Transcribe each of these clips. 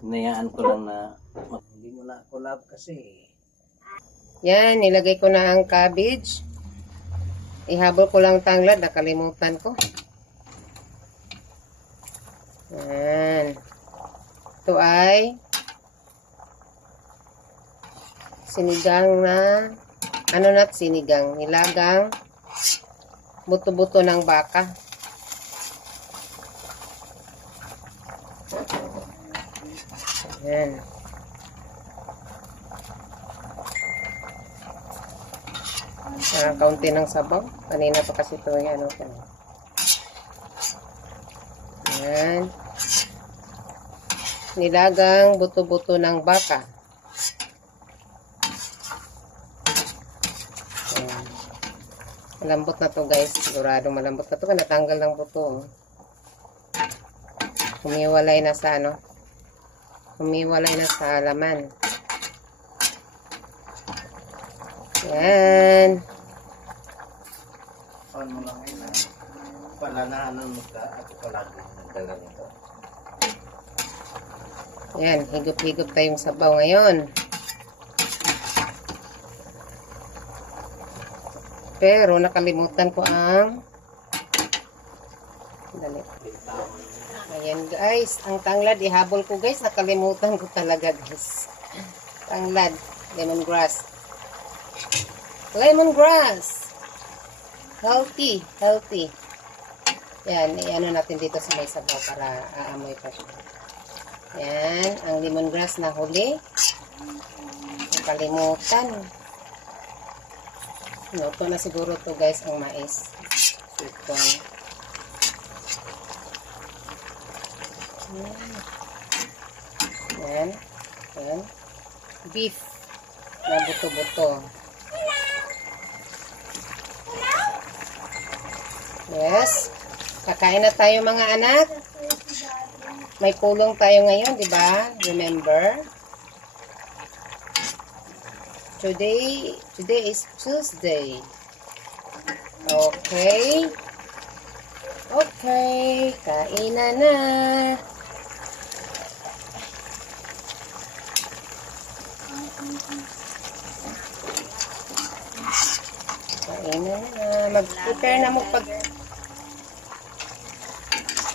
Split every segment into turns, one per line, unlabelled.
Nayaan ko lang na hindi mo na ako love kasi.
Yan, nilagay ko na ang cabbage. Ihabol ko lang tanglad, nakalimutan ko. Yan. Ito ay sinigang na ano na sinigang, nilagang buto-buto ng baka. Yan. Ah, kaunti ng sabaw. Kanina pa kasi ito yung ano. ano. Yan. Nilagang buto-buto ng baka. Malambot na to guys. Sigurado malambot na to. Natanggal ng buto. oh. Humiwalay na sa ano. Humiwalay na sa laman. Yan.
Paano mo lang ngayon na palanahanan mo ka ako palagi nagdala nito.
Yan, higop-higop tayong sabaw ngayon. Pero nakalimutan ko ang Dali. Ayan guys, ang tanglad ihabol ko guys, nakalimutan ko talaga guys. Tanglad, lemongrass. Lemongrass. Healthy, healthy. Yan, i-ano natin dito sa may sabaw para aamoy pa siya. Yan, ang lemongrass na huli. Nakalimutan. Luto na siguro to guys ang mais. Sweet corn. Yan. Yan. Yan. Beef na buto-buto. Yes. Kakain na tayo mga anak. May pulong tayo ngayon, di ba? Remember? Today, today is Tuesday. Okay. Okay, kainan na. Kainan na. Mag-prepare na mo pag...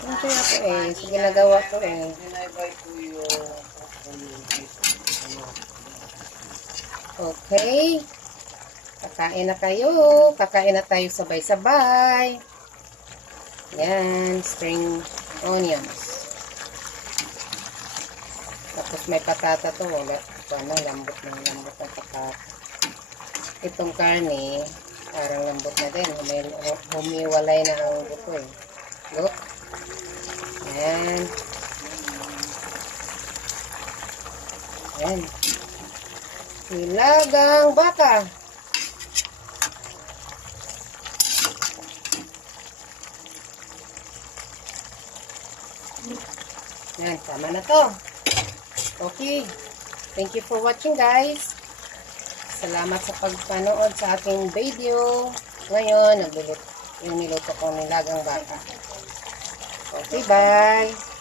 Ano kaya ko eh? Sige, nagawa ko eh. Okay. Kakain na kayo. Kakain na tayo sabay-sabay. Yan, spring onions. Tapos may patata to. Wala. Ano, lambot ng lambot ng patata. Itong karne, parang lambot na din. Humi, humiwalay na ang buto eh. Look. Yan. Yan. Nilagang baka. Yan, tama na to. Okay. Thank you for watching guys. Salamat sa pagpanood sa ating video. Ngayon, nagulit yung niluto ko nilagang baka. Okay, bye.